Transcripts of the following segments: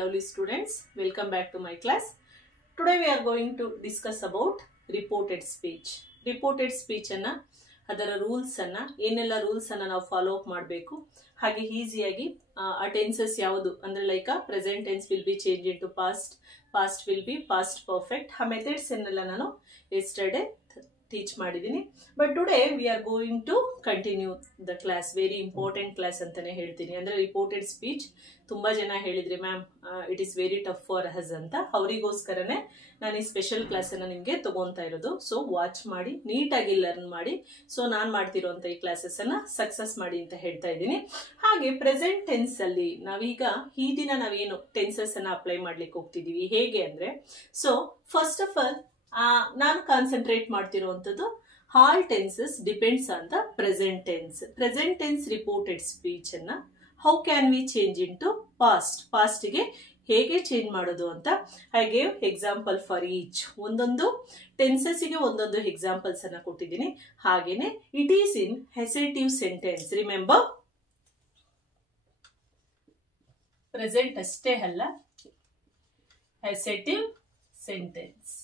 lovely students, welcome back to my class. Today we are going to discuss about reported speech. Reported speech anna ಅದರ rules ಅನ್ನ ಏನೆಲ್ಲ rules ಅನ್ನ ನಾವು follow up ಮಾಡಬೇಕು ಹಾಗೆ ಈಸಿಯಾಗಿ ಆ ಟೆನ್ಸಸ್ ಯಾವುದು ಅಂದ್ರೆ like present tense will be change into past, past will be past perfect. ಆ ಮೆಥಡ್ಸ್ ಅನ್ನೆಲ್ಲ ನಾನು ಎಸ್ಟರ್ಡೇ ಟೀಚ್ ಮಾಡಿದ್ದೀನಿ. But today we are going to continue the class. Very important class ಅಂತಾನೆ ಹೇಳ್ತೀನಿ. ಅಂದ್ರೆ ರಿಪೋರ್ಟೆಡ್ ಸ್ಪೀಚ್ ತುಂಬಾ ಜನ ಹೇಳಿದ್ರಿ ma'am it is very tough for us ಅಂತ. ಅವರಿಗೋಸ್ಕರನೇ ನಾನು ಈ ಸ್ಪೆಷಲ್ ಕ್ಲಾಸ್ ಅನ್ನ ನಿಮ್ಗೆ ತಗೊಂತಾ ಇರೋದು. ಸೊ ವಾಚ್ ಮಾಡಿ, ನೀಟಾಗಿ ಲರ್ನ್ ಮಾಡಿ. ಸೊ ನಾನ್ ಮಾಡ್ತಿರೋಂತ ಈ ಕ್ಲಾಸಸ್ ಅನ್ನ ಸಕ್ಸಸ್ ಮಾಡಿ ಅಂತ ಹೇಳ್ತಾ ಇದ್ದೀನಿ. ಹಾಗೆ ಪ್ರೆಸೆಂಟ್ ಟೆನ್ಸ್ ಅಲ್ಲಿ ನಾವೀಗ ಈ ದಿನ ನಾವೇನು ಟೆನ್ಸಸ್ ಅನ್ನ ಅಪ್ಲೈ ಮಾಡ್ಲಿಕ್ಕೆ ಹೋಗ್ತಿದೀವಿ ಹೇಗೆ ಅಂದ್ರೆ, ಸೊ ಫಸ್ಟ್ ಆಫ್ ಆಲ್ ನಾನು ಕಾನ್ಸಂಟ್ರೇಟ್ ಮಾಡ್ತಿರುವಂತದ್ದು all tenses depends on the present tense. Present tense reported speech ಅನ್ನ how can we change into past, past ಗೆ ಹೇಗೆ ಚೇಂಜ್ ಮಾಡೋದು ಅಂತ I gave example for each. ಒಂದೊಂದು ಟೆನ್ಸಸ್ ಗೆ ಒಂದೊಂದು ಎಕ್ಸಾಂಪಲ್ಸ್ ಅನ್ನ ಕೊಟ್ಟಿದ್ದೀನಿ. ಹಾಗೇನೆ it is in assertive sentence. Remember, present ಅಷ್ಟೇ ಅಲ್ಲ, assertive sentence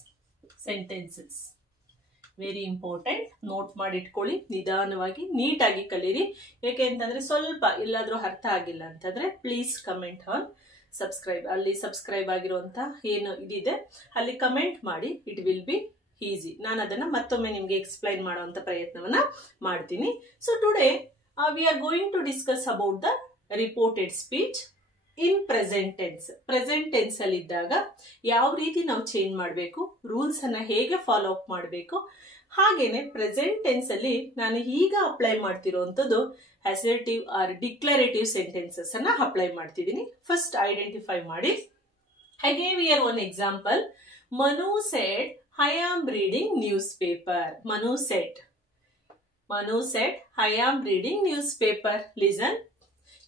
sentences very important. Note ಮಾಡಿ ಇಟ್ಕೊಳ್ಳಿ, ನಿಧಾನವಾಗಿ ನೀಟಾಗಿ ಕಲೀರಿ. ಯಾಕೆ ಅಂತಂದ್ರೆ ಸ್ವಲ್ಪ ಎಲ್ಲಾದ್ರೂ ಅರ್ಥ ಆಗಿಲ್ಲ ಅಂತಂದ್ರೆ ಪ್ಲೀಸ್ ಕಮೆಂಟ್ ಆನ್ ಸಬ್ಸ್ಕ್ರೈಬ್. ಅಲ್ಲಿ ಸಬ್ಸ್ಕ್ರೈಬ್ ಆಗಿರುವಂತ ಏನು ಇದಿದೆ ಅಲ್ಲಿ ಕಮೆಂಟ್ ಮಾಡಿ, ಇಟ್ ವಿಲ್ ಬಿ ಈಸಿ. ನಾನು ಅದನ್ನ ಮತ್ತೊಮ್ಮೆ ನಿಮ್ಗೆ ಎಕ್ಸ್ಪ್ಲೈನ್ ಮಾಡುವಂತ ಪ್ರಯತ್ನವನ್ನ ಮಾಡ್ತೀನಿ. So today we are going to discuss about the reported speech in present tense. Present tense ಅಲ್ಲಿ ಇದ್ದಾಗ ಯಾವ ರೀತಿ ನಾವು ಚೇಂಜ್ ಮಾಡಬೇಕು, ರೂಲ್ಸ್ ಅನ್ನ ಹೇಗೆ ಫಾಲೋ ಅಪ್ ಮಾಡಬೇಕು, ಹಾಗೇನೆ ಪ್ರೆಸೆಂಟ್ ಟೆನ್ಸ್ ಅಲ್ಲಿ ನಾನು ಈಗ ಅಪ್ಲೈ ಮಾಡ್ತಿರೋಂಥದ್ದು ಅಸರ್ಟಿವ್ ಆರ್ ಡಿಕ್ಲರೇಟಿವ್ ಸೆಂಟೆನ್ಸಸ್ ಅನ್ನ ಅಪ್ಲೈ ಮಾಡ್ತಿದ್ದೀನಿ. ಫಸ್ಟ್ ಐಡೆಂಟಿಫೈ ಮಾಡಿ. I gave here one example. Manu said I am reading newspaper. Manu said I am reading newspaper. Listen,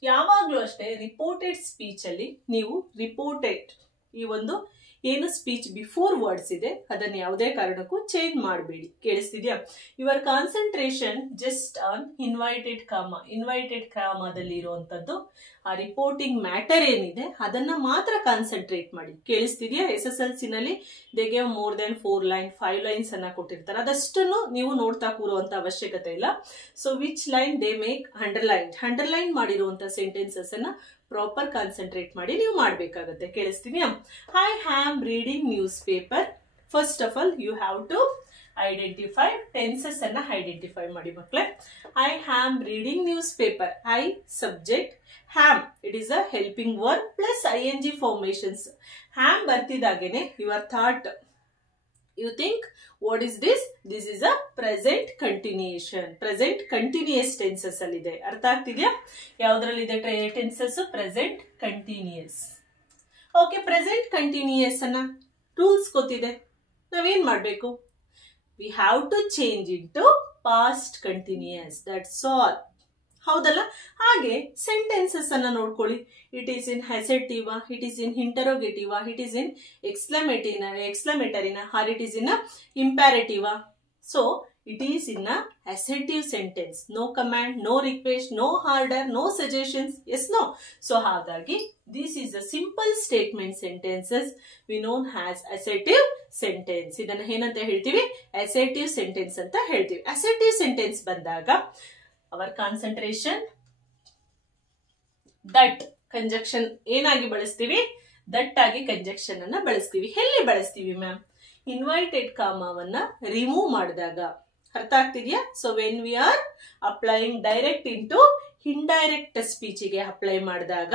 ಯಾವಾಗ್ಲೂ ಅಷ್ಟೇ ರಿಪೋರ್ಟೆಡ್ ಸ್ಪೀಚ್ ಅಲ್ಲಿ ನೀವು ರಿಪೋರ್ಟೆಡ್ ಈ ಒಂದು ಏನು ಸ್ಪೀಚ್ ಬಿಫೋರ್ ವರ್ಡ್ಸ್ ಇದೆ ಅದನ್ನ ಯಾವುದೇ ಕಾರಣಕ್ಕೂ ಚೇಂಜ್ ಮಾಡಬೇಡಿ. ಕೇಳಿಸ್ತಿದ್ಯಾ? Your concentration just on invited comma. Invited ಕಾಮದಲ್ಲಿ ಇರುವಂತದ್ದು ಆ ರಿಪೋರ್ಟಿಂಗ್ ಮ್ಯಾಟರ್ ಏನಿದೆ ಅದನ್ನ ಮಾತ್ರ ಕಾನ್ಸಂಟ್ರೇಟ್ ಮಾಡಿ. ಕೇಳಿಸ್ತಿದ್ಯಾ? SSLC ನಲ್ಲಿ they gave more than 4 line 5 lines ಅನ್ನ ಕೊಟ್ಟಿರ್ತಾರೆ. ಅದಷ್ಟನ್ನು ನೀವು ನೋಡ್ತಾ ಕೂರುವಂತ ಅವಶ್ಯಕತೆ ಇಲ್ಲ. So which line they make underline ಮಾಡಿರುವಂತ ಸೆಂಟೆನ್ಸಸ್ ಅನ್ನ ಪ್ರಾಪರ್ ಕಾನ್ಸಂಟ್ರೇಟ್ ಮಾಡಿ ನೀವು ಮಾಡಬೇಕಾಗತ್ತೆ. ಕೇಳಿಸ್ತೀವಿ? I am reading newspaper. First of all you have to identify tenses ಅನ್ನ ಐಡೆಂಟಿಫೈ ಮಾಡಿ ಮಕ್ಕಳೇ. I am reading newspaper. I subject, am it is a helping verb plus ING formations. Am ಬರ್ತಿದಾಗೇನೆ your thought you think what is this? This is a present continuation. Present continuous tenses ಅಲ್ಲಿ ಇದೆ. ಅರ್ಥ ಆಗ್ತಿದ್ಯಾ? ಯಾವ್ದ್ರಲ್ಲಿ ಇದೆ tenses? Present continuous. Okay, present continuous ಅನ್ನ rules ಗೊತ್ತಿದೆ. ನಾವೇನ್ ಮಾಡ್ಬೇಕು? we have to change into past continuous. That's all. ಹೌದಲ್ಲ? ಹಾಗೆ ಸೆಂಟೆನ್ಸಸ್ ಅನ್ನ ನೋಡ್ಕೊಳ್ಳಿ. It is in assertive, it is in interrogative, it is in ಎಕ್ಸ್ಕ್ಲಮೇಟರಿನ, or it is in imperative. So it is in a assertive sentence. No command, no request, no order, no suggestions. Yes no. So ಹಾಗಾಗಿ this is a simple statement sentences we known as assertive sentence. ಇದನ್ನ ಏನಂತ ಹೇಳ್ತೀವಿ? Assertive sentence ಅಂತ ಹೇಳ್ತೀವಿ. Assertive sentence ಬಂದಾಗ our concentration that conjunction ಏನಾಗಿ ಬಳಸ್ತೀವಿ? That ಆಗಿ ಕಂಜಕ್ಷನ್ ಅನ್ನ ಬಳಸ್ತೀವಿ. ಎಲ್ಲಿ ಬಳಸ್ತೀವಿ ಮ್ಯಾಮ್? ಇನ್ವೈಟೆಡ್ ಕಾಮವನ್ನ ರಿಮೂವ್ ಮಾಡಿದಾಗ. ಅರ್ಥ ಆಗ್ತಿದ್ಯಾ? So when we are applying direct into indirect speech ಗೆ ಅಪ್ಲೈ ಮಾಡಿದಾಗ,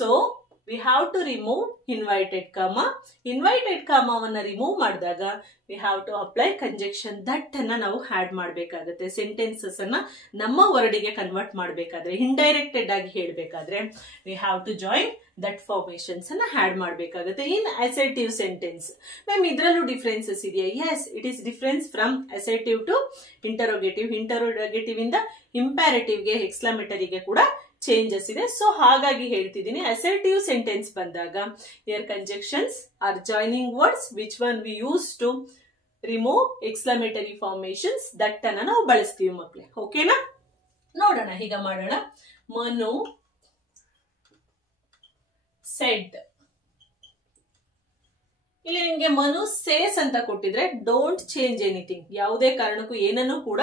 so we have to remove inverted comma. Inverted ಕಾಮವನ್ನ ರಿಮೂವ್ ಮಾಡಿದಾಗ we have to apply conjunction that ಅನ್ನ ನಾವು ಆಡ್ ಮಾಡಬೇಕಾಗುತ್ತೆ. ಸೆಂಟೆನ್ಸಸ್ ಅನ್ನ ನಮ್ಮ ವರ್ಡಿಗೆ ಕನ್ವರ್ಟ್ ಮಾಡಬೇಕಾದ್ರೆ, ಇಂಡೈರೆಕ್ಟೆಡ್ ಆಗಿ ಹೇಳಬೇಕಾದ್ರೆ we have to join that formations ಅನ್ನ ಆಡ್ ಮಾಡಬೇಕಾಗುತ್ತೆ ಇನ್ ಅಸರ್ಟಿವ್ ಸೆಂಟೆನ್ಸ್. ಮ್ಯಾಮ್ ಇದ್ರಲ್ಲೂ ಡಿಫರೆನ್ಸಸ್ ಇದೆಯಾ? Yes, it is difference from assertive to interrogative. Interrogative ಇಂದ ಇಂಪ್ಯಾರೇಟಿವ್ ಗೆ, ಎಕ್ಸ್ಕ್ಲಮೇಟರಿಗೆ ಕೂಡ ಚೇಂಜಸ್ ಇದೆ. ಸೊ ಹಾಗಾಗಿ ಹೇಳ್ತಿದ್ದೀನಿ, ಅಸರ್ಟಿವ್ ಸೆಂಟೆನ್ಸ್ ಬಂದಾಗ here conjunctions are joining words which one we use to remove exclamatory formations. That ಅನ್ನ ನಾವು ಬಳಸ್ತೀವಿ ಮಕ್ಕಳೇ. ಓಕೆನಾ? ನೋಡೋಣ, ಹೀಗ ಮಾಡೋಣ. ಮನು said. ಇಲ್ಲಿ ನಿಮ್ಗೆ ಮನು ಸೇಸ್ ಅಂತ ಕೊಟ್ಟಿದ್ರೆ ಡೋಂಟ್ ಚೇಂಜ್ ಎನಿಥಿಂಗ್, ಯಾವುದೇ ಕಾರಣಕ್ಕೂ ಏನನ್ನು ಕೂಡ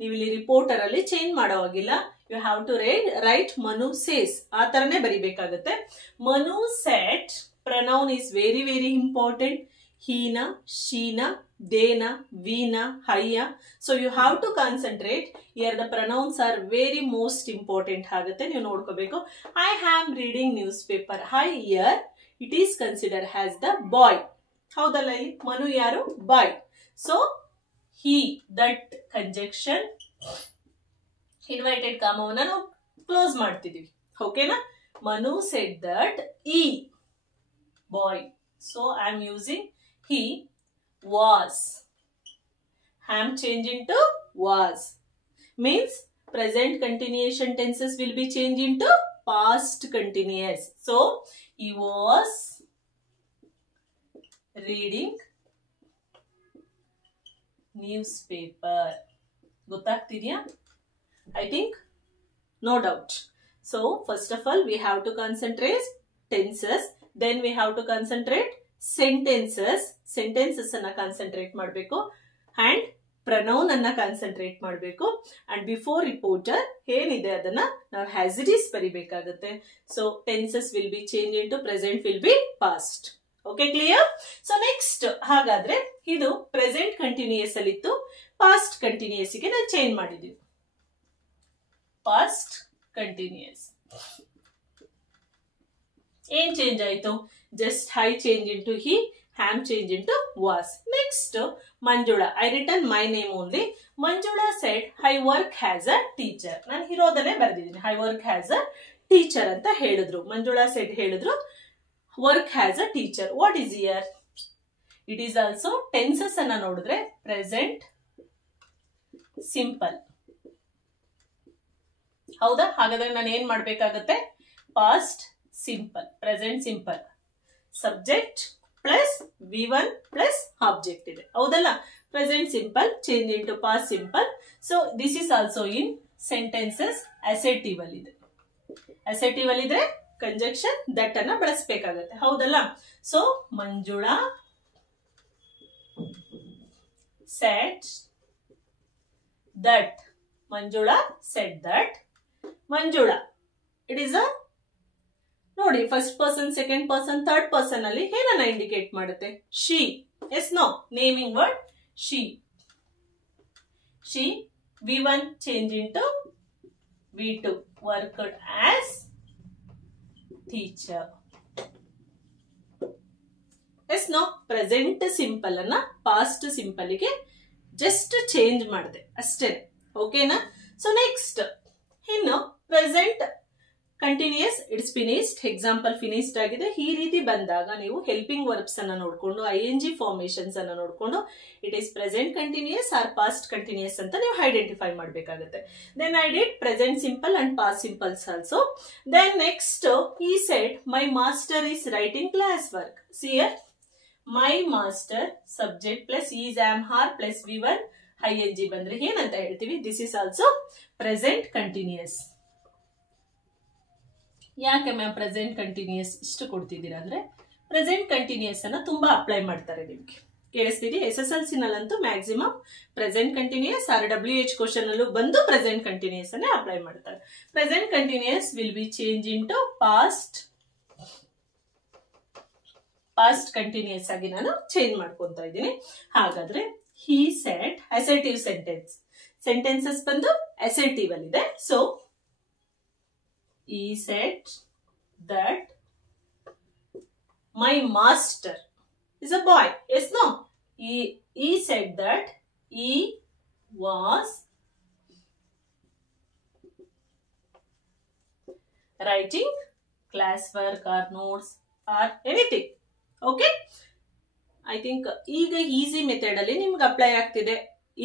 ನೀವು ಇಲ್ಲಿ ರಿಪೋರ್ಟರ್ ಅಲ್ಲಿ ಚೇಂಜ್ ಮಾಡೋ ಹಾಗಿಲ್ಲ. You have to write Manu says, ಆ ತರನೇ ಬರಿಬೇಕಾಗತ್ತೆ. Manu said pronoun is very very important. ಹೀನ, ಶೀನ, ದೇನ, ವೀನ, ಹಯ್ಯ. So you have to concentrate. Here the pronouns are very most important ಆಗುತ್ತೆ, ನೀವು ನೋಡ್ಕೋಬೇಕು. I am reading newspaper. I here it is consider as the boy. ಹೌದಲ್ಲ, ಇಲ್ಲಿ ಮನು ಯಾರು? Boy. So he, that conjunction inverted ಕಾಮವನ್ನ ನಾವು close ಮಾಡ್ತಿದೀವಿ. ಓಕೆನಾ? Manu said that he, boy. So I am using he was. I am changing to was. Means present continuation tenses will be changed into past continuous. So he was reading newspaper. ಗೊತ್ತಾಗ್ತಿದ್ಯಾ? I think no doubt. So first of all we have to concentrate tenses, then we have to concentrate sentences. Sentences ಅನ್ನ concentrate ಮಾಡಬೇಕು and pronoun ಅನ್ನ concentrate ಮಾಡಬೇಕು. and before reporter ಏನಿದೆ ಅದನ್ನ ನಾವು as it is ಬರಿಬೇಕಾಗುತ್ತೆ. So tenses will be changed into present, will be past. Okay, clear? So next, ಹಾಗಾದ್ರೆ ಇದು present continuous ಅಲ್ಲಿ ಇತ್ತು, ಪಾಸ್ಟ್ ಕಂಟಿನ್ಯೂಯಸ್ ಗೆ ನಾನು ಚೇಂಜ್ ಮಾಡಿದೀವಿ. ಪಾಸ್ಟ್ ಕಂಟಿನ್ಯೂಯಸ್ ಏನ್ ಚೇಂಜ್ ಆಯ್ತು? Just I change into he, am change into was. Next Manjula, I return my name only. Manjula said I work as a teacher. ನಾನು ಇರೋದನ್ನೇ ಬರೆದಿದ್ದೀನಿ, I work as a teacher ಅಂತ ಹೇಳಿದ್ರು. ಮಂಜುಳಾ ಸೆಡ್ ಹೇಳಿದ್ರು work as a teacher. What is here? It is also tenses ಅನ್ನ ನೋಡಿದ್ರೆ present simple. ಹೌದಾ? ಹಾಗಾದ್ರೆ ನಾನು ಏನ್ ಮಾಡ್ಬೇಕಾಗತ್ತೆ? Past simple, present simple, subject plus V1 plus object ಇದೆ. ಹೌದಲ್ಲ? Present simple change into past simple. So this is also in sentences assertive ಅಲ್ಲಿ ಇದೆ. ಅಸೆಟಿವ್ ಅಲ್ಲಿ ಇದ್ರೆ ಕಂಜಂಕ್ಷನ್ ದಟ್ ಅನ್ನ ಬಳಸಬೇಕಾಗತ್ತೆ. ಹೌದಲ್ಲ? So Manjula said that. Manjula said that. Manjula, it is a, ನೋಡಿ, first person, second person, third person ಅಲ್ಲಿ ಏನನ್ನ ಇಂಡಿಕೇಟ್ ಮಾಡುತ್ತೆ? She. Yes, no, naming word she. She V1 change into V2, worked as teacher. Yes, no, present simple ಅನ್ನ past simple ಗೆ just change ಮಾಡಿದೆ ಅಷ್ಟೇ. ಓಕೆನಾ? So next, ಇನ್ನು present continuous it's finished. Example finished ಆಗಿದೆ. ಈ ರೀತಿ ಬಂದಾಗ ನೀವು ಹೆಲ್ಪಿಂಗ್ ವರ್ಬ್ಸ್ ಅನ್ನ ನೋಡ್ಕೊಂಡು ING ಫಾರ್ಮೇಶನ್ಸ್ ಅನ್ನ ನೋಡ್ಕೊಂಡು it is present continuous or past continuous ಅಂತ ನೀವು ಐಡೆಂಟಿಫೈ ಮಾಡಬೇಕಾಗುತ್ತೆ. Then I did present simple and past simples also. Then next, he said my master is writing class work. See here, my master subject plus is, am, are plus V1 ING ಬಂದ್ರೆ ಏನಂತ ಹೇಳ್ತೀವಿ? This is also present continuous. ಯಾಕೆ ma'am present continuous ಇಷ್ಟು ಕೊಡ್ತಿದ್ದೀರಾ ಅಂದ್ರೆ, present continuous ಅನ್ನ ತುಂಬಾ apply ಮಾಡ್ತಾರೆ. ನಿಮ್ಗೆ ಕೇಳಿಸ್ತೀರಿ? SSLC ನಲ್ಲಂತೂ maximum present continuous RWH question ಅಲ್ಲೂ ಬಂದು ಪ್ರೆಸೆಂಟ್ ಕಂಟಿನ್ಯೂಯಸ್ ಅನ್ನೇ ಅಪ್ಲೈ ಮಾಡ್ತಾರೆ. Present continuous will be change into past. Past continuous ಆಗಿ ನಾನು ಚೇಂಜ್ ಮಾಡ್ಕೊಂತ ಇದ್ದೀನಿ. ಹಾಗಾದ್ರೆ he said, assertive sentence. Sentences ಬಂದು assertive ಅಲ್ಲಿ ಇದೆ. So he said that my master is a boy. Yes, no? He said that he was writing classwork or notes or anything. Okay? I think ಈಗ easy method ಅಲ್ಲಿ ನಿಮ್ಗೆ apply ಆಗ್ತಿದೆ,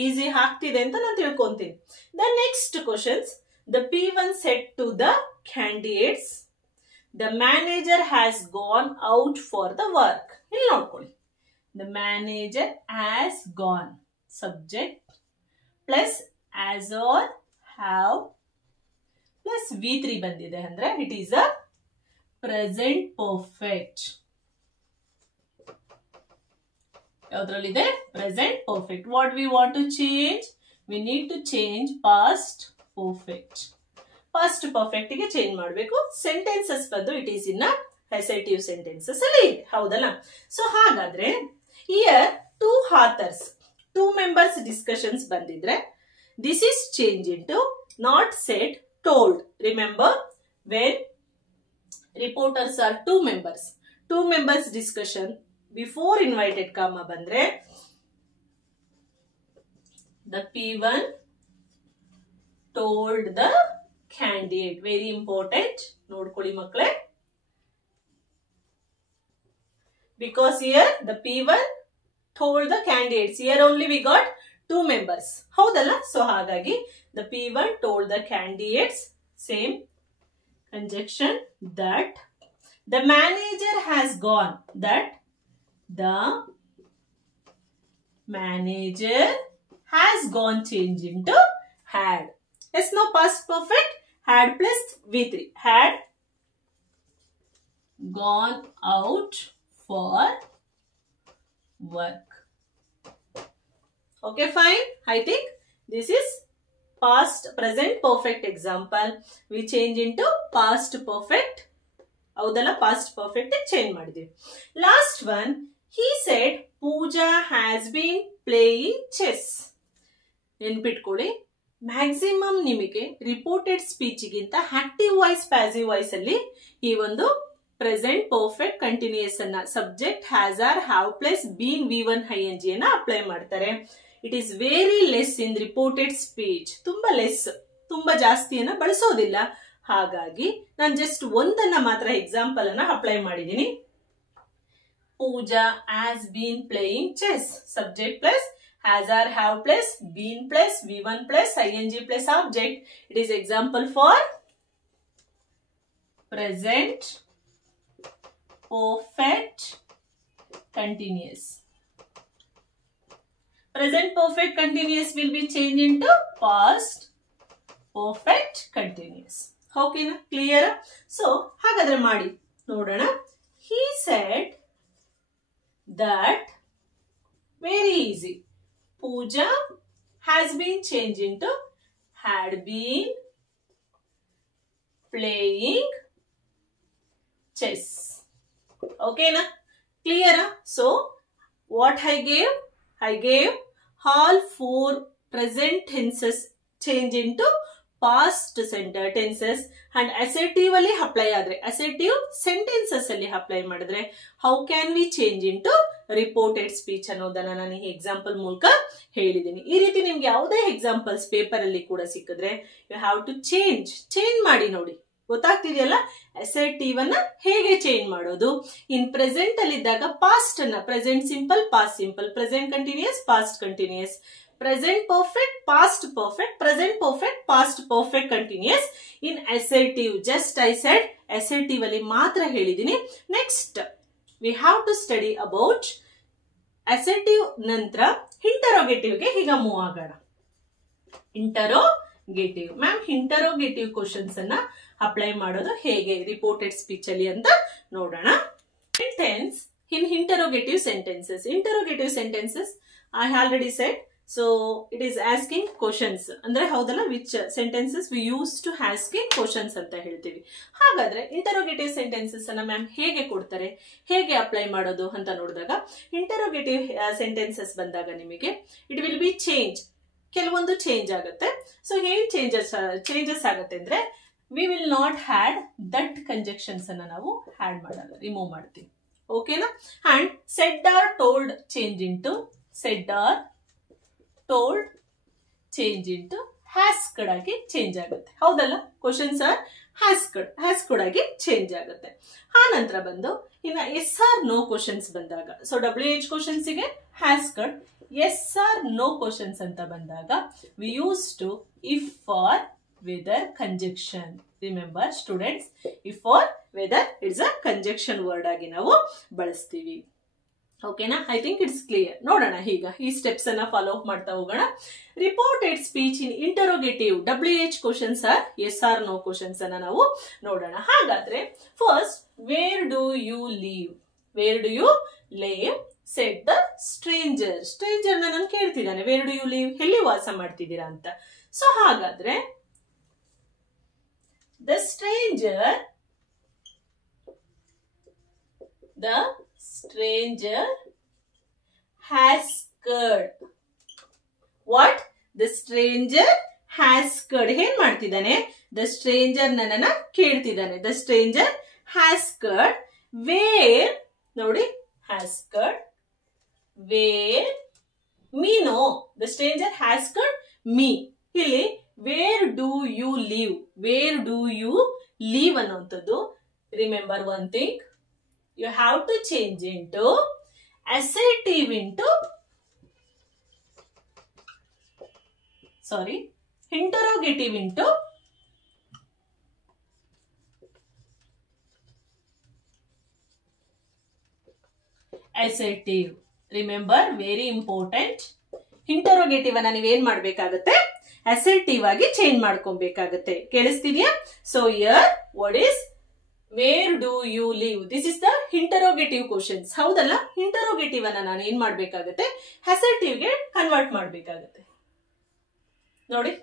easy ಆಗ್ತಿದೆ ಅಂತ ನಾನು ತಿಳ್ಕೊಂತೀನಿ. The next questions, the P1 said to the candidates, the manager has gone out for the work. ಇಲ್ಲಿ ನೋಡ್ಕೊಳ್ಳಿ, the manager has gone, subject plus as or have plus V3 ಬಂದಿದೆ ಅಂದ್ರೆ it is a present perfect. ಯಾವ್ದ್ರಲ್ಲಿದೆ present perfect. What we want to change, we need to change past perfect. Past perfect ಗೆ change ಮಾಡಬೇಕು. Sentences ಬಂದು it is in assertive sentences ಅಲ್ಲಿ ಇದೆ, ಹೌದಲ್ಲ. So ಹಾಗಾದ್ರೆ ಇಯರ್ 2 authors 2 members ಡಿಸ್ಕಷನ್ಸ್ ಬಂದಿದ್ರೆ this is changed into not said, told. Remember, when reporters are 2 members discussion before invited comma bandre the P1 told the candidate. Very important, nodkoli makle, because here the P1 told the candidates. Here only we got 2 members, ಹೌದಲ್ಲ. So ಹಾಗಾಗಿ the P1 told the candidates, same conjunction, that the manager has gone, that the manager has gone change into had. Yes, no, past perfect, had plus V3, had gone out for work. Okay, fine. I think this is past present perfect example. We change into past perfect. ಹೌದಲ್ಲ, past perfect change ಮಾಡಿದ್ವಿ. Last one, he said Pooja has been playing chess. ನೆನ್ಪಿಟ್ಕೊಳ್ಳಿ, maximum ನಿಮಗೆ reported speech ಗಿಂತ active voice passive voice ಅಲ್ಲಿ ಈ ಒಂದು present perfect continuous ಅನ್ನ subject has or have plus been V1 ING ಅನ್ನ ಅಪ್ಲೈ ಮಾಡ್ತಾರೆ. It is very less in reported speech, ತುಂಬಾ ಲೆಸ್, ತುಂಬಾ ಜಾಸ್ತಿಯನ್ನ ಬಳಸೋದಿಲ್ಲ. ಹಾಗಾಗಿ ನಾನು ಜಸ್ಟ್ ಒಂದನ್ನ ಮಾತ್ರ ಎಕ್ಸಾಂಪಲ್ ಅನ್ನ ಅಪ್ಲೈ ಮಾಡಿದೀನಿ. Pooja has been playing chess, subject plus has or have plus been plus V1 plus ING plus object. It is example for present perfect continuous. Present perfect continuous will be changed into past perfect continuous. Okay na, clear? So hagadre ಮಾಡಿ ನೋಡೋಣ. He said that, very easy, Pooja has been changed into had been playing chess. Okay na, clear? So what I gave all 4 present tenses change into past center tenses and assertive ಅಲ್ಲಿ apply ಆದ್ರೆ, assertive sentences ಅಲ್ಲಿ apply ಮಾಡಿದ್ರೆ how can we change into reported speech ಅನ್ನೋದನ್ನ ನಾನು ಈ example ಮೂಲಕ ಹೇಳಿದ್ದೀನಿ. ಈ ರೀತಿ ನಿಮ್ಗೆ ಯಾವುದೇ ಎಕ್ಸಾಂಪಲ್ಸ್ ಪೇಪರ್ ಅಲ್ಲಿ ಕೂಡ ಸಿಕ್ಕಿದ್ರೆ ಯು ಹ್ಯಾವ್ ಟು ಚೇಂಜ್ ಮಾಡಿ ನೋಡಿ. ಗೊತ್ತಾಗ್ತಿದೆಯಲ್ಲ ಅಸರ್ಟಿವ್ ಅನ್ನ ಹೇಗೆ ಚೇಂಜ್ ಮಾಡೋದು. ಇನ್ ಪ್ರೆಸೆಂಟ್ ಅಲ್ಲಿ ಇದ್ದಾಗ ಪಾಸ್ಟ್ ಅನ್ನ present simple, past simple, present continuous, past continuous, present perfect, past perfect, present perfect, past perfect continuous. In assertive, just I said assertive ಅಲ್ಲಿ ಮಾತ್ರ ಹೇಳಿದೀನಿ. Next we have to study about assertive ನಂತರ interrogative ಗೆ ಈಗ move ಆಗೋಣ. interrogative, ma'am interrogative questions ಅನ್ನ apply ಮಾಡೋದು ಹೇಗೆ ರಿಪೋರ್ಟೆಡ್ ಸ್ಪೀಚ್ ಅಲ್ಲಿ ಅಂತ ನೋಡೋಣ. Sentence in interrogative sentences I already said. So it is asking questions. ಅಂದ್ರೆ ಹೌದಲ್ಲ, which sentences we use to asking questions ಅಂತ ಹೇಳ್ತೀವಿ. ಹಾಗಾದ್ರೆ ಇಂಟರೋಗೇಟಿವ್ ಸೆಂಟೆನ್ಸಸ್ ಅನ್ನ ಮ್ಯಾಮ್ ಹೇಗೆ ಕೊಡ್ತಾರೆ, ಹೇಗೆ ಅಪ್ಲೈ ಮಾಡೋದು ಅಂತ ನೋಡಿದಾಗ ಇಂಟರೋಗೇಟಿವ್ ಸೆಂಟೆನ್ಸಸ್ ಬಂದಾಗ ನಿಮಗೆ ಇಟ್ ವಿಲ್ ಬಿ ಚೇಂಜ್, ಕೆಲವೊಂದು ಚೇಂಜ್ ಆಗುತ್ತೆ. ಸೊ ಏನ್ ಚೇಂಜಸ್ ಆಗುತ್ತೆ ಅಂದ್ರೆ we will not add that conjunctions ಅನ್ನ ನಾವು ಹ್ಯಾಡ್ ಮಾಡಲ್ಲ, ರಿಮೂವ್ ಮಾಡ್ತೀವಿ. ಓಕೆನಾ. And said or told change into said or told change into asked ಆಗಿ ಚೇಂಜ್ ಆಗುತ್ತೆ. ಹೌದಲ್ಲ, ಕ್ವಶನ್ಸ್ ಆರ್ ಹ್ಯಾಸ್ಕಡ್ ಆಗಿ ಚೇಂಜ್ ಆಗುತ್ತೆ. ಆ ನಂತರ ಬಂದು ಇನ್ನ ಎಸ್ ಆರ್ ನೋ ಕ್ವಶನ್ಸ್ ಬಂದಾಗ, ಸೊ WH ಕ್ವಶನ್ಸ್ ಗೆ asked, yes or no questions ಅಂತ ಬಂದಾಗ we use to if or whether conjunction. Remember students, if or whether it's a conjunction word ಆಗಿ ನಾವು ಬಳಸ್ತೀವಿ. ಓಕೆನಾ, ಐ ಥಿಂಕ್ ಇಟ್ಸ್ ಕ್ಲಿಯರ್. ನೋಡೋಣ ಈಗ ಈ ಸ್ಟೆಪ್ಸ್ ಅನ್ನ ಫಾಲೋ ಅಪ್ ಮಾಡ್ತಾ ಹೋಗೋಣ. Reported speech in interrogative WH questions or yes or no questions ಅನ್ನ ನಾವು ನೋಡೋಣ. ಹಾಗಾದ್ರೆ first, where do you live said the stranger. Stranger ನಾನು ಕೇಳ್ತಿದ್ದಾನೆ, where do you live? ಎಲ್ಲಿ ವಾಸ ಮಾಡ್ತಿದ್ದೀರಾ ಅಂತ. ಸೊ ಹಾಗಾದ್ರೆ the stranger has skirt. What? The stranger has skirt. ಏನ್ ಮಾಡ್ತಿದ್ದಾನೆ? The stranger ನನ್ನನ್ನ ಕೇಳ್ತಿದ್ದಾನೆ. The stranger has skirt. Where? ನೋಡಿ, has skirt. Where? Me, no. The stranger has skirt. Me. ಇಲ್ಲಿ where do you live? Where do you live ಅನ್ನುವಂಥದ್ದು. Remember one thing. You have to change into assertive into interrogative into assertive. Remember, very important. Interrogative ಅನ್ನ ನೀವೇನ್ ಮಾಡ್ಬೇಕಾಗತ್ತೆ? assertive ಆಗಿ change ಮಾಡ್ಕೊಬೇಕಾಗತ್ತೆ. ಕೇಳಿಸ್ತಿದ್ಯಾ? So here, what is where do you live? This is the interrogative questions. ಹೌದಲ್ಲ? interrogative ಅನ್ನ ನಾನು ಏನ್ ಮಾಡ್ಬೇಕಾಗತ್ತೆ? assertive ಗೆ ಕನ್ವರ್ಟ್ ಮಾಡ್ಬೇಕಾಗತ್ತೆ. ನೋಡಿ,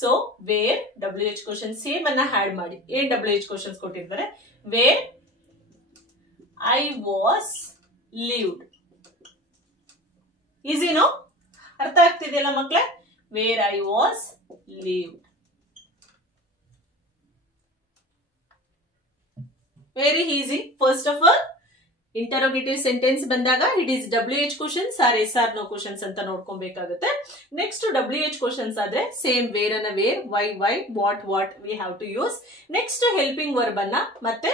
so where WH question same ಅನ್ನ ಹ್ಯಾಡ್ ಮಾಡಿ. ಏನ್ WH ಕ್ವಶನ್ಸ್ ಕೊಟ್ಟಿರ್ತಾರೆ? Where I was lived. ಈಸಿನೋ? ಅರ್ಥ ಆಗ್ತಿದೆಯಲ್ಲ ಮಕ್ಕಳೇ? Where I was lived. Very easy. First of all interrogative sentence ಬಂದಾಗ it is WH questions are SR no questions ಅಂತ ನೋಡ್ಕೊಬೇಕಾಗುತ್ತೆ. ನೆಕ್ಸ್ಟ್ WH ಕ್ವಶನ್ಸ್ ಆದ್ರೆ ಸೇಮ್ ವೇರ್ ಅನ್ನ where, why what we have to use. Next helping verb ಅನ್ನ ಮತ್ತೆ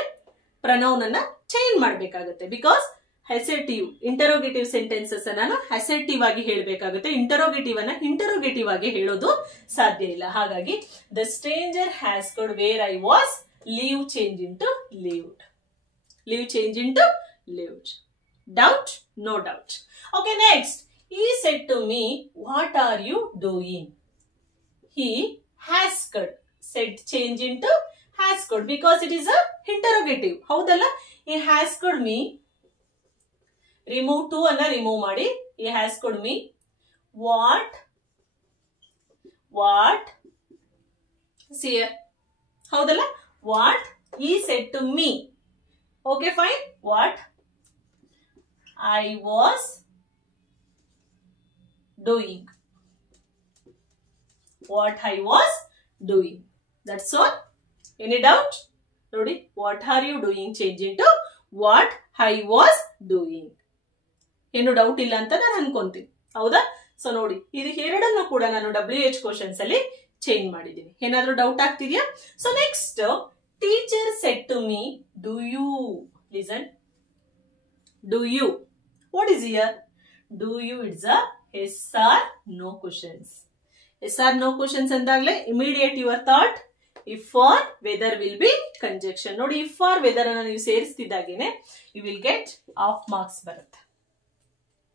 pronoun ಅನ್ನ change ಮಾಡ್ಬೇಕಾಗುತ್ತೆ. Because assertive interrogative sentences ನಾನು ಅಸರ್ಟಿವ್ ಆಗಿ ಹೇಳಬೇಕಾಗುತ್ತೆ. ಇಂಟರೋಗೇಟಿವ್ ಅನ್ನ ಇಂಟರೋಗೇಟಿವ್ ಆಗಿ ಹೇಳೋದು ಸಾಧ್ಯ ಇಲ್ಲ. ಹಾಗಾಗಿ the stranger has got wear I was, leave change into lived. Leave change into lived. Doubt? No doubt. Okay, next. He said to me, what are you doing? He has got. Said change into has got because it is a interrogative. Howdalla? He has got me. Remove to anna remove ಮಾಡಿ. He has got me. What? See here. Howdalla? What he said to me. Okay, fine. What I was doing. What I was doing. That's all. Any doubt? Nodi, what are you doing? Change into what I was doing. ಏನು doubt ಇಲ್ಲ ಅಂತ ನಾನು ಅನ್ಕೊಂತೀನಿ. ಹೌದಾ? So ನೋಡಿ, ಇದು ಎರಡನ್ನು ಕೂಡ ನಾನು WH ಕ್ವಶನ್ಸ್ ಅಲ್ಲಿ ಚೇಂಜ್ ಮಾಡಿದ್ದೀನಿ. ಏನಾದ್ರೂ ಡೌಟ್ ಆಗ್ತಿದ್ಯಾ? So next, teacher said to me, do you, listen, do you, what is here? Do you, it's a SR no questions. SR no questions ಅಂದಾಗಲೇ immediate your thought if or whether will be conjunction. ನೋಡಿ, if or whether ಅನ್ನು ನೀವು ಸೇರಿಸ್ತಿದ್ದಾಗೇನೆ you will get half marks ಬರುತ್ತೆ.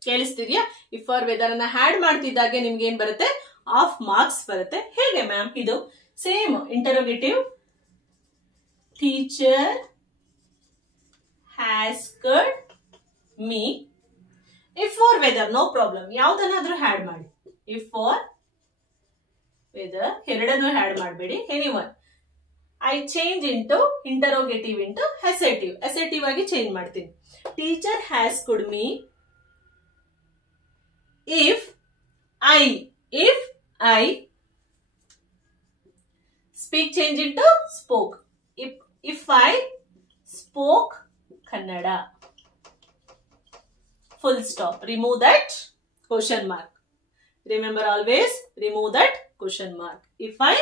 ಕೇಳಿಸ್ತಿದ್ಯಾ? if or whether ಅನ್ನ add ಮಾಡ್ತಿದ್ದಾಗೆ ನಿಮ್ಗೆ ಏನ್ ಬರುತ್ತೆ? half marks ಬರುತ್ತೆ. ಹೇಗೆ ಮ್ಯಾಮ್? ಇದು same interrogative. Teacher has got me. If or whether, no problem. ಯಾವ್ದನ್ನಾದ್ರೂ ಹ್ಯಾಡ್ ಮಾಡಿ. if or whether ಎರಡನ್ನೂ ಹ್ಯಾಡ್ ಮಾಡಬೇಡಿ. anyone. I change into interrogative into assertive. assertive ಆಗಿ ಚೇಂಜ್ ಮಾಡ್ತೀನಿ. Teacher has got me. If I speak change into spoke. If I spoke Kannada. Full stop. Remove that question mark. Remember always remove that question mark. If I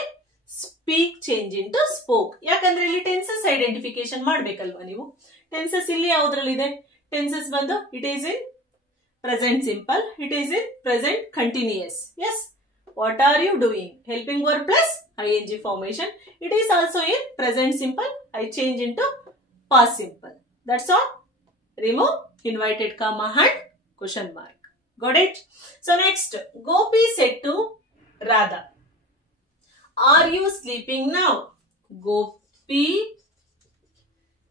speak change into spoke. ಯಾಕಂದ್ರೆ ಇಲ್ಲಿ tenses identification ಮಾಡ್ಬೇಕಲ್ವಾ ನೀವು? Tenses ಇಲ್ಲಿ ಯಾವ್ದ್ರಲ್ಲಿದೆ? Tenses ಬಂದು it is in present simple, it is in present continuous. Yes, what are you doing? Helping verb plus ing formation. It is also in present simple. I change into past simple. That's all. Remove inverted comma and question mark. Got it? So next, Gopi said to Radha, are you sleeping now? Gopi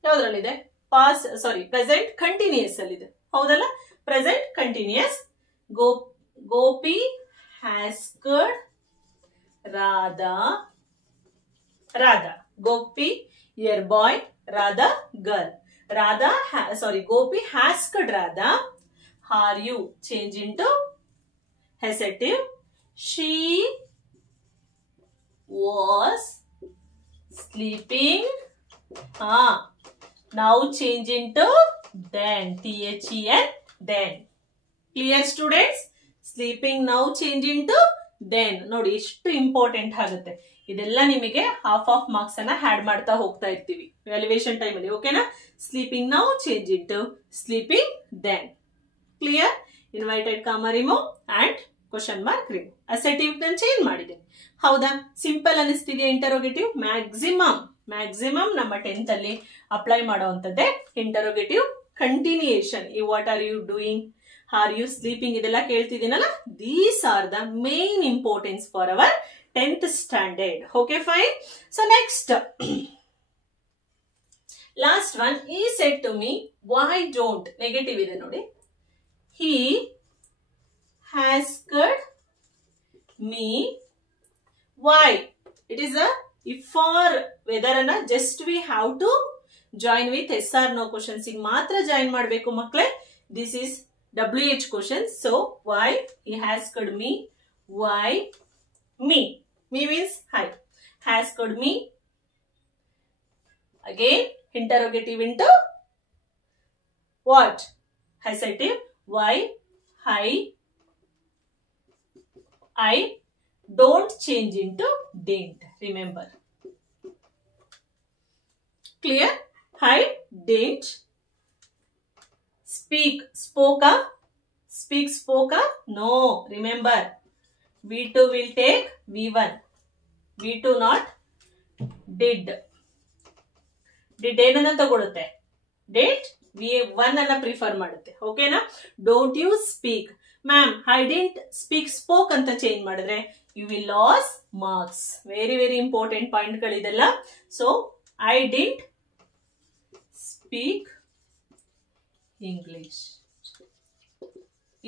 ಯಾವ್ದ್ರಲ್ಲಿದೆ? Past, sorry, present continuous ಅಲ್ಲಿದೆ. ಹೌದಲ್ಲ? Present continuous. Gopi asked Radha. Gopi, your boy. Radha, girl. Gopi asked Radha, are you? Change into adjective. She was sleeping. Now change into then. T-H-E-N, then. Clear students? Sleeping now change into then. ನೋಡಿ ಎಷ್ಟು important ಆಗುತ್ತೆ. ಇದೆಲ್ಲ ನಿಮಗೆ half of marks ಅನ್ನ add ಮಾಡ್ತಾ ಹೋಗ್ತಾ ಇರ್ತೀವಿ valuation time ಅಲ್ಲಿ. ಓಕೆನಾ? Sleeping now change into sleeping then. Clear? Invited comma remove and question mark remove. Assertive change ಮಾಡಿದೆ. ಹೌದಾ? ಸಿಂಪಲ್ ಅನಿಸ್ತಿದೆಯಾ ಇಂಟರೋಗೇಟಿವ್? ಮ್ಯಾಕ್ಸಿಮಮ್ ನಮ್ಮ 10th ಅಲ್ಲಿ ಅಪ್ಲೈ ಮಾಡುವಂತದ್ದೇ ಇಂಟರೋಗೇಟಿವ್ ಕಂಟಿನ್ಯೂಯೇಷನ್. ಈ what are you doing, are you sleeping, ಇದೆಲ್ಲ ಕೇಳ್ತಿದ್ದೀನಲ್ಲ, these are the main importance for our 10th standard. Okay, fine. So next, last one. He said to me, why don't, negative ide nodi. He asked me why. It is a if or whether anna just we have to join with yes or no questions. ಈಗ ಮಾತ್ರ join ಮಾಡಬೇಕು ಮಕ್ಕಳೇ. This is WH questions. So why? He asked me why. Me means hi. Asked me. Again interrogative into what? Adjective. Why? I don't change into didn't. Remember. Clear? I didn't speak. Spoke. No. Remember. V2 will take V1. V2 not did. Did ಏನನ್ನ ತಗೊಳುತ್ತೆ? Did V1 ಅನ್ನ prefer ಮಾಡುತ್ತೆ. ಓಕೆನಾ? Don't you speak. Ma'am I didn't speak spoke ಅಂತ change ಮಾಡಿದ್ರೆ you will lose marks. Very very important point ಗಳಿದೆಲ್ಲ. So I didn't speak English.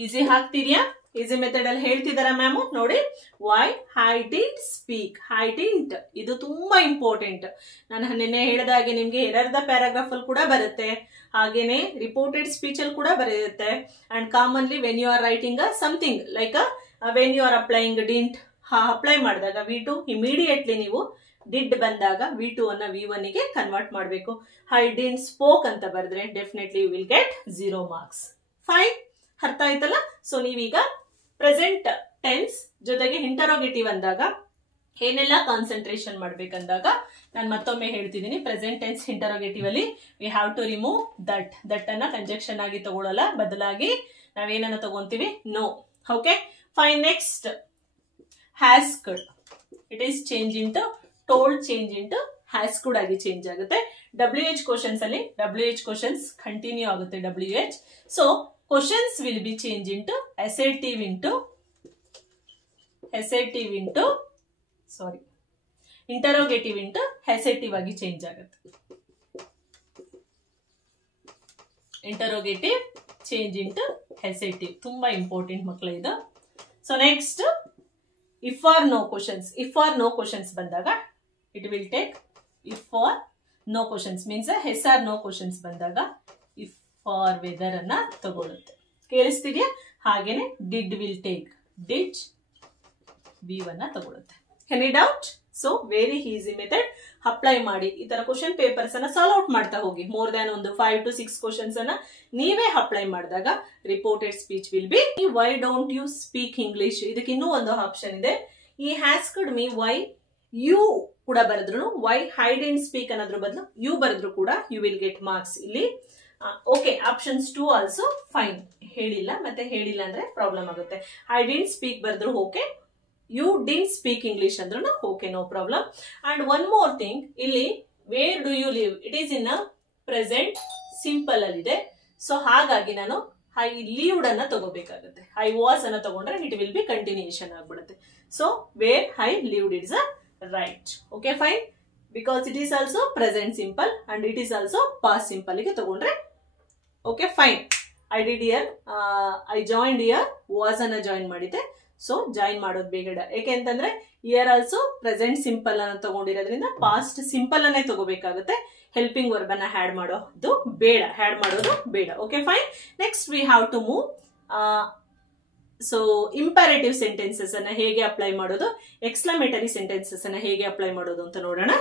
Easy ಹಾಕ್ತಿದ್ಯಾ? Easy method ಅಲ್ಲಿ ಹೇಳ್ತಿದಾರ ಮ್ಯಾಮ್ ನೋಡಿ. Why I didn't speak. I didn't ಇದು ತುಂಬಾ important. ನಾನು ನಿನ್ನೆ ಹೇಳಿದಾಗೆ ನಿಮ್ಗೆ ಎರರ್ದ ಪ್ಯಾರಾಗ್ರಾಫ್ ಅಲ್ಲಿ ಕೂಡ ಬರುತ್ತೆ, ಹಾಗೇನೆ ರಿಪೋರ್ಟೆಡ್ ಸ್ಪೀಚ್ ಅಲ್ಲಿ ಕೂಡ ಬರುತ್ತೆ. And commonly when you are writing something like when you are applying didn't apply ಮಾಡಿದಾಗ V2 ಇಮಿಡಿಯೇಟ್ಲಿ ನೀವು ಡಿಡ್ ಬಂದಾಗ V2 ಅನ್ನ V1 ಗೆ ಕನ್ವರ್ಟ್ ಮಾಡಬೇಕು. ಐ ಡಿಂಟ್ ಸ್ಪೋಕ್ ಅಂತ ಬರೆದ್ರೆ definitely you will get 0 marks. Fine, ಅರ್ಥ ಆಯ್ತಲ್ಲ? ಸೊ ನೀವೀಗ ಪ್ರೆಸೆಂಟ್ ಟೆನ್ಸ್ ಜೊತೆಗೆ ಇಂಟರೋಗೇಟಿವ್ ಅಂದಾಗ ಏನೆಲ್ಲ ಕಾನ್ಸಂಟ್ರೇಷನ್ ಮಾಡ್ಬೇಕಂದಾಗ ನಾನು ಮತ್ತೊಮ್ಮೆ ಹೇಳ್ತಿದ್ದೀನಿ. ಪ್ರೆಸೆಂಟ್ ಟೆನ್ಸ್ ಇಂಟರೋಗೇಟಿವ್ ಅಲ್ಲಿ we have to remove that ಅನ್ನ ಕಂಜಂಕ್ಷನ್ ಆಗಿ ತಗೊಳ್ಳಲ್ಲ, ಬದಲಾಗಿ ನಾವೇನನ್ನ ತಗೊಂತೀವಿ? No. Okay fine. Next asked. It is change into told, change into asked ಆಗಿ ಚೇಂಜ್ ಆಗುತ್ತೆ. WH ಕ್ವಶನ್ಸ್ ಅಲ್ಲಿ WH ಕ್ವಶನ್ಸ್ ಕಂಟಿನ್ಯೂ ಆಗುತ್ತೆ. WH. So questions will be changed into assertive into interrogative into assertive ಆಗಿ change ಆಗುತ್ತೆ. Interrogative change into assertive ತುಂಬಾ important ಮಕ್ಕಳ ಇದು. So next if or no questions ಬಂದಾಗ it will take if or no questions means yes or no questions ಬಂದಾಗ if or whether ಅನ್ನ ತಗೊಳುತ್ತೆ. ಕೇಳಿಸ್ತಿದ್ಯಾ? ಹಾಗೇನೆ did will take did V1 ತಗೊಳುತ್ತೆ. Any doubt? So very easy method. Apply ಮಾಡಿ ಈ ತರ ಕ್ವಶನ್ ಪೇಪರ್ಸ್ ಅನ್ನ ಸಾಲ್ವ್ ಔಟ್ ಮಾಡ್ತಾ ಹೋಗಿ. ಮೋರ್ ದನ್ ಒಂದು 5 to 6 ಕ್ವಶನ್ಸ್ ಅನ್ನ ನೀವೇ ಅಪ್ಲೈ ಮಾಡಿದಾಗ reported speech will be why don't you speak English. ಇದಕ್ಕೆ ಇನ್ನೂ ಒಂದು ಆಪ್ಷನ್ ಇದೆ. ಈ ಹ್ಯಾಸ್ಕಡ್ ಮೀ ವೈ ಯು ಕೂಡ ಬರೆದ್ರು, ವೈ ಐ ಡಿಂಟ್ ಸ್ಪೀಕ್ ಅನ್ನೋದ್ರ ಬದಲು ಯು ಬರೆದ್ರು ಕೂಡ ಯು ವಿಲ್ ಗೆಟ್ ಮಾರ್ಕ್ಸ್. ಇಲ್ಲಿ ಓಕೆ ಆಪ್ಷನ್ಸ್ 2 ಆಲ್ಸೋ ಫೈನ್. ಹೇಳಿಲ್ಲ ಮತ್ತೆ ಹೇಳಿಲ್ಲ ಅಂದ್ರೆ ಪ್ರಾಬ್ಲಮ್ ಆಗುತ್ತೆ. ಐ ಡಿಂಟ್ ಸ್ಪೀಕ್ ಬರೆದ್ರು okay, you didn't speak English ಅಂದ್ರೂ okay, no problem. And one more thing, ಇಲ್ಲಿ where do you live it is in present simple ಅಲ್ಲಿ ಇದೆ. ಸೊ ಹಾಗಾಗಿ ನಾನು ಐ ಲೀವ್ಡ್ ಅನ್ನ ತಗೋಬೇಕಾಗುತ್ತೆ. ಐ ವಾಸ್ ಅನ್ನ ತಗೊಂಡ್ರೆ ಇಟ್ ವಿಲ್ ಬಿ ಕಂಟಿನ್ಯೂಯೇಷನ್ ಆಗ್ಬಿಡುತ್ತೆ. So where I lived it's a right. Okay fine, because it is also present simple and it is also past simple ಗೆ ತಗೊಂಡ್ರೆ okay fine. I did year, I joined year, was ಅನ್ನ join ಮಾಡಿದ್ದೆ. So join ಮಾಡೋದು ಬೇಡ. ಯಾಕೆ ಅಂತಂದ್ರೆ year also present simple ಅನ್ನ ತಗೊಂಡಿರೋದ್ರಿಂದ past simple ಅನ್ನೇ ತಗೋಬೇಕಾಗುತ್ತೆ. ಹೆಲ್ಪಿಂಗ್ ವರ್ಬ್ ಅನ್ನ ಹ್ಯಾಡ್ ಮಾಡೋದು ಬೇಡ. Okay fine. Next we have to move. So imperative sentences ಅನ್ನ ಹೇಗೆ ಅಪ್ಲೈ ಮಾಡೋದು, ಎಕ್ಸ್ಕ್ಲಮೇಟರಿ ಸೆಂಟೆನ್ಸಸ್ ಅನ್ನ ಹೇಗೆ ಅಪ್ಲೈ ಮಾಡೋದು ಅಂತ ನೋಡೋಣ.